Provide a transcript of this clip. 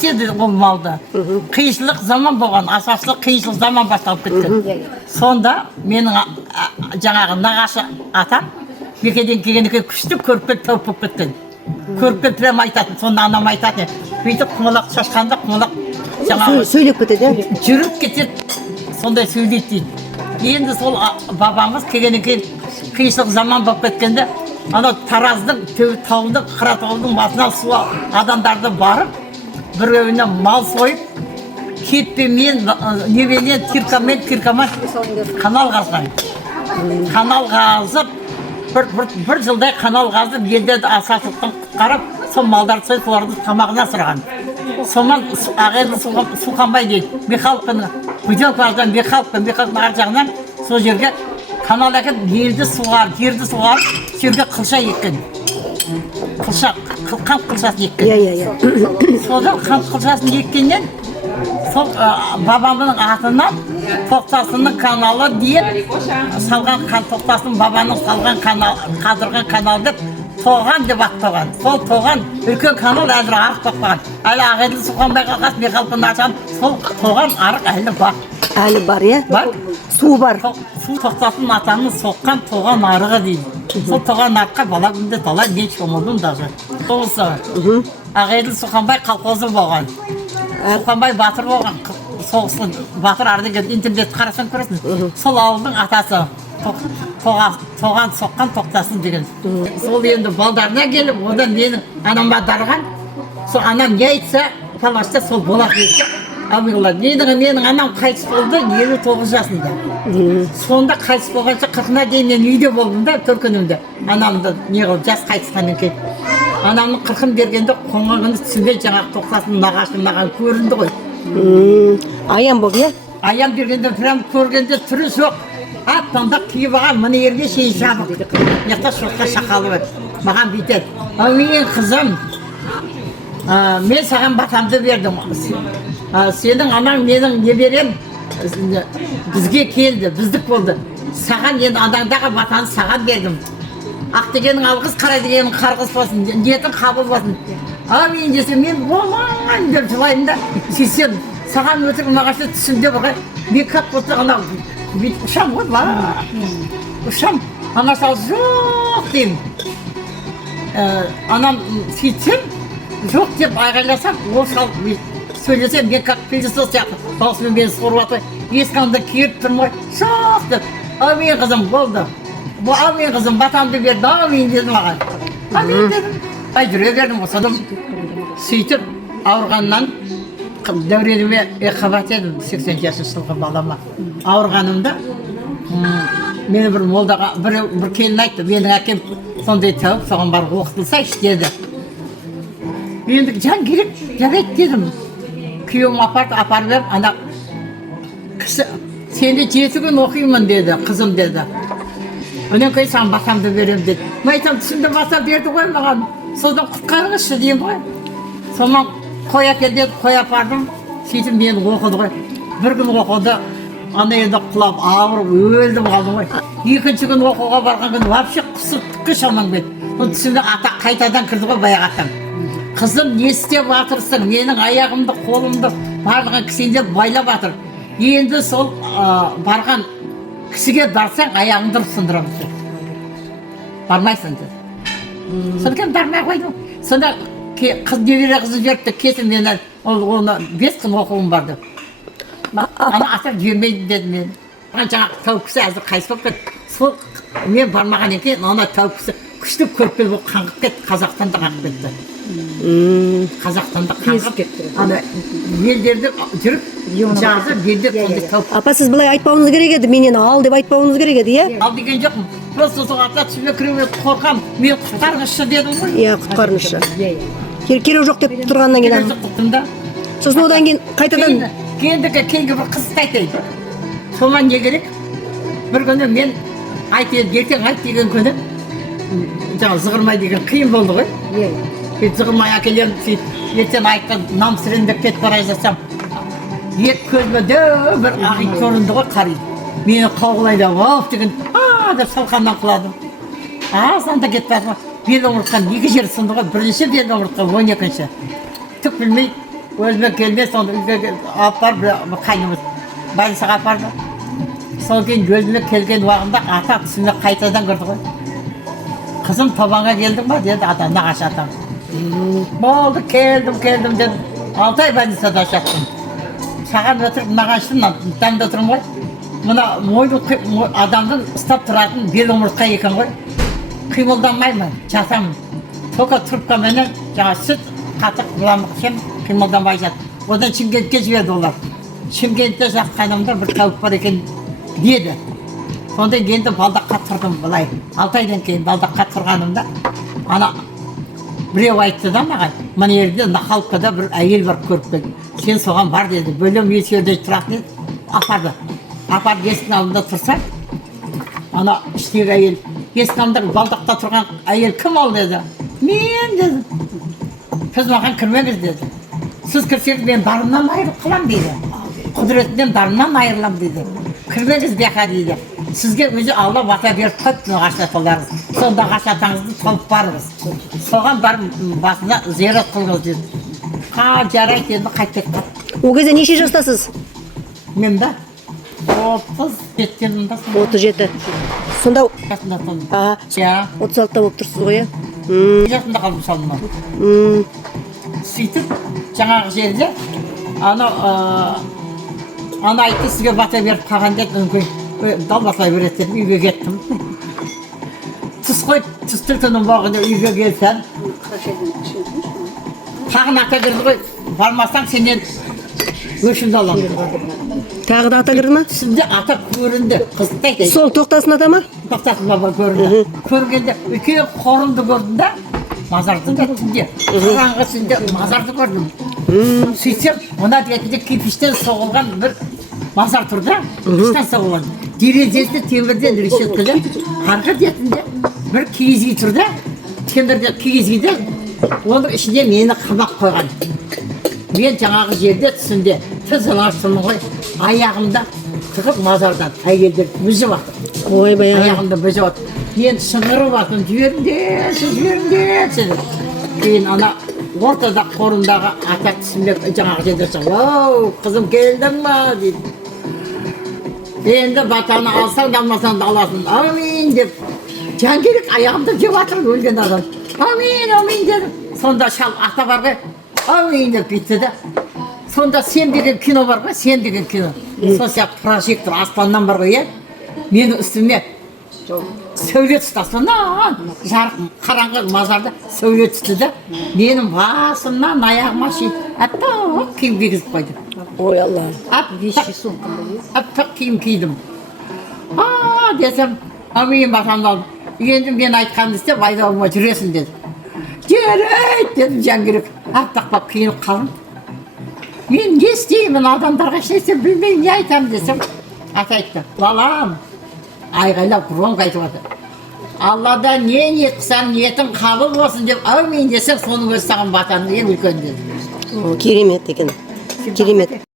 істеді ол малды. Қиыншылық заман болған, асасылық қиыншылық заман басталып кеткен. Сонда менің жаңағы нағашы атам мекеден келген күшті көріппен тауып болып кеткен. Көріппен прям айтатын, сонда анам айтатын. Бүйтіп құмалақ шашқанда құмалақ жаңағы сөйлеп кетеді. жүріп кетеді, сондай сөйлейді дейді. Енді сол бабамыз келгеннен кейін қиыншылық заман болып кеткенде анау Тараздың таудың Қаратаудың басына су адамдарды барып біреуіне мал сойып кетпемен невенен киркамен канал қазған. Канал қазып бір жылдай канал қазып елдерді асасылықтан құтқарып сол малдарды сойып соларды тамағына сұраған. Сонан ағайын Суханбай дейді. Михалкин Буденковадан Михалкин ар жағынан сол жерге канал әкеп елді суғарып, жерді суғарып, жерге қылша еккен. Қант қылшасын еккен. Содан қант қылшасын еккеннен сол бабамның атынан Тоқтасынның каналы деп салған Тоқтасын бабаның салған канал, қазырған канал деп Тоған деп аттаған. Сол Тоған үлкен канал әзір арық бақпаған. Әлі ағайын Суханбай қалғас Михалкин ашқан сол Тоған арық әлі бар. Әлі бар, иә? Бар. Су бар. Су Тоқтасын атаның соққан Тоған арығы дейді. Сол Тоған арыққа бала күнде талай не шомылдым даже. Осы ағайын Суханбай қалқозы болған. Суханбай батыр болған. Соғыстың батыр ардыгер интернет қарасаң көресің. Сол ауылдың атасы Тоған соққан Тоқтасын деген. Сол енді балдарына келіп, одан менің анама дарған. Сол анам не айтса, талашта сол болақ етті. Абылар, менің анам қайтыс болды 59 жасында. Сонда қайтыс болғанша 40-на дейін мен үйде болдым да, төркінімде. Анамды не қылып, жас қайтысқаннан кейін. Анамның 40-ын бергенде қоңғағын түсінбей жаңағы Тоқтасын нағашым маған көрінді ғой. Аян болды, иә? Аян бергенде прям көргенде түрі жоқ. Аттанда киіп алған мына ерге шейін жабық. Яқта шоққа шақалы бар. Маған бүйтеді. Мен қызым, мен саған батамды бердім. Сенің анаң менің не берем? Бізге келді, біздік болды. Саған енді анаңдағы батаны саған бердім. Ақ дегенің алғыз, қара дегенің қарғыз болсын, ниетің қабыл болсын. Мен десем, мен болмайын деп жылайын да, сүйсем, саған өтірік нағашы түсімде бұрға, мен как болса анау ұшам ғой, ұшам, аңашал жоқ деймін. Анам сөйтсем, жоқ деп айғайласам, ол шал сөйлесем, мен как пелесос сияқты, дауысымен мені сорып атыр, есканды киіп тұрмай, жоқ деп, мен қызым болды. Мен қызым батамды берді, мен дедім маған. Мен дедім, жүре бердім, осыдым. Сөйтіп, ауырғаннан дәуреніме қабат едім, 80 жасы жылғы балама. Ауырғанымда, мені бір молдаға, бір келін айтты, менің әкем сондай тауып, соған бар оқытылсайшы деді. Енді жан керек, жарайды дедім. Күйеуім апарып беріп, ана кісі, сенде 7 күн оқимын деді, қызым деді. Онан кейін саған батамды берем деді. Мен айтам, түсімде бата берді ғой маған. Содан құтқарыңызшы деймін ғой. Сонан қой әкел деді, қой апардым. Сөйтіп мені оқыды ғой. Бір күн оқыды, ана енді құлап ауырып өлдім қалдым ғой. Екінші күн оқуға барған күн вообще құсып түкке шамаң бет. Ол түсімде ата қайтадан кірді ғой баяғы атам. Қызым, не істеп жатырсың? Менің аяғымды, қолымды барлығын кісендеп байлап жатыр. Енді сол барған кісіге барсаң, аяғын дұрыс сындырамыз деді. Бармайсың деді. Содан бармай қойдым. Сонда немере қызы жіберіпті, кетін мен оны 5 күн оқуым бар деп. Ана атам жібермейді деді мен. Жаңағы тәуіп кісі әзір қайсы болып кетті. Сол мен бармаған екен, ана тәуіп кісі күштіп көріппел болып қаңғып кетті, Қазақтан да қаңғып кетті. Қазақтан да қаңғып кетті. Ана елдерді жүріп, жазы белдеп сондай тәуіп. Апа, сіз бұлай айтпауыңыз керек еді, менен ал деп айтпауыңыз керек еді, иә? Ал деген жоқпын. Просто сол атла түсіме кіруге қорқам. Мен құтқарыңызшы дедім ғой. Иә, құтқарыңызшы. Керек жоқ деп тұрғаннан кейін. Керек жоқ да. Сосын одан кейін қайтадан кейінгі бір қызды айтайын. Соған не керек? Бір күні мен ертең айт деген күні жаңа зығырмай деген қиын болды ғой. Зығырмай әкелерім сөйтіп ертең айтқан намсірендеп кетіп бара жатсам, екі көзіме бір ағит көрінді ғой, қарайды. Мені қауғылайды, оф деген, деп салқаннан құладым. Сонда кетіп бара жатсам, бел омыртқан 2 жері сынды ғой, бірінші бел омыртқан 12-ші. Түк білмей өзіме келмес, сонда үйге алып барып қайнымыз больницаға апарды. Сол кейін өзіме келген уақытында ата түсіне қайтадан кірді ғой. Қызым тобанға келдің ба деді нағашы атам. Болды, келдім деді. 6 ай больницада жаттым. Саған өтіріп нағашым дамда тұрмын ғой. Мына мойны адамның ұстап тұратын бел омыртқа екен ғой. Қимылданмаймын, жатамын. Только трубкаменен жаңа сүт қатық буламық ішем, қимылданбай жатып. Одан Шымкентке жіберді олар. Шымкентте жатқанымда бір қауіп бар екен деді. Сонда енді балдаққа тұрдым былай. 6 айдан кейін балдаққа тұрғанымда ана біреу айтты да маған, мына жерде Нахалкада бір әйел бар көріп келді. Сен соған бар деді. Бөлем есерде тұратын еді. Апарды. Апарды есіктің алдында тұрса, ана іштегі әйел, есіктің алдында балдақта тұрған әйел кім ол деді. Мен деді. Сіз маған кірмеңіз деді. Сіз кірсеңіз мен дарымнан айырылып қалам дейді. Құдіретімнен дарымнан айырылам дейді. Кірмеңіз бияқа дейді. Сізге өзі Алла бата беріп қойыпты ғашық аталарыңыз. Сонда ғашық атаңызды толып барыңыз. Соған барып басына зиярат қылыңыз деді. Жарайды деді, қайтып қалды. О кезде неше жастасыз? Мен ба? 37-тен 37. Сонда жасында тұрмын. 36-та болып тұрсыз ғой, жасында қалдым салыма. Сөйтіп, жаңағы жерде ана айтты сізге бата беріп қалған деді, мүмкін далбасылай береді дедім, үйге кеттім. Түс қой, түстің түнім бағында үйге келсем, тағын ата кірді ғой, бармасаң сенен өшімді аламын. Тағы да ата кірді ма? Түсінде ата көрінді, қызды айтайын. Сол тоқтасын ата ма? Тоқтасын баба көрінді. Көргенде үлкен қорымды көрдім да, мазарды да түнде. Қараңғы түнде мазарды көрдім. Сөйтсем, мына дегенде кирпиштен соғылған бір мазар тұр да, кирпиштен соғылған. Терезесі темірден решеткіде, арғы бетінде бір киіз үй тұр да, темірден киіз үйде, оның ішінде мені қамап қойған. Мен жаңағы жерде түсінде тізін аштымын ғой, аяғымда тығып мазардан әйелдер мүжіп атыр. Ой, баяғы. Аяғымда мүжіп атыр. Мен шыңғырып атым, жіберіңдерші. Кейін ана ортада қорындағы ата түсінде жаңағы жерде шығып, оу, қызым келдің ма дейді. Енді батаны алсаң да алмасаң да аласың, амин деп. Жан керек аяғымда жеп атыр өлген адам. Амин деді. Сонда шал ата бар ғой, амин деп бүйтті де. Сонда Сен деген кино бар ғой, Сен деген кино. Сол сияқты прожектор аспаннан бар ғой, мені үстіме сәуле түсті, астынан жарық қараңғы мазарда сәуле түсті де, менің басымнан аяғыма шейін аппақ киім кигізіп қойды. Ой, Алла. Аппақ киім кидім. Десем, мен батамды алдым. Енді мен айтқанды істеп, айдауыма жүресің деді. Жарайды дедім, жан керек. Аппақ киініп қалдым. Мен не істеймін, адамдарға ешнәрсе білмеймін, не айтамын десем, ата айтты, балам, айғайлап құрбан қайтып жатыр. Алладан не ниет қылсаң, ниетің қабыл болсын деп, әумин десең, соның өзі саған батаның ең үлкен деді. Керемет екен. Керемет.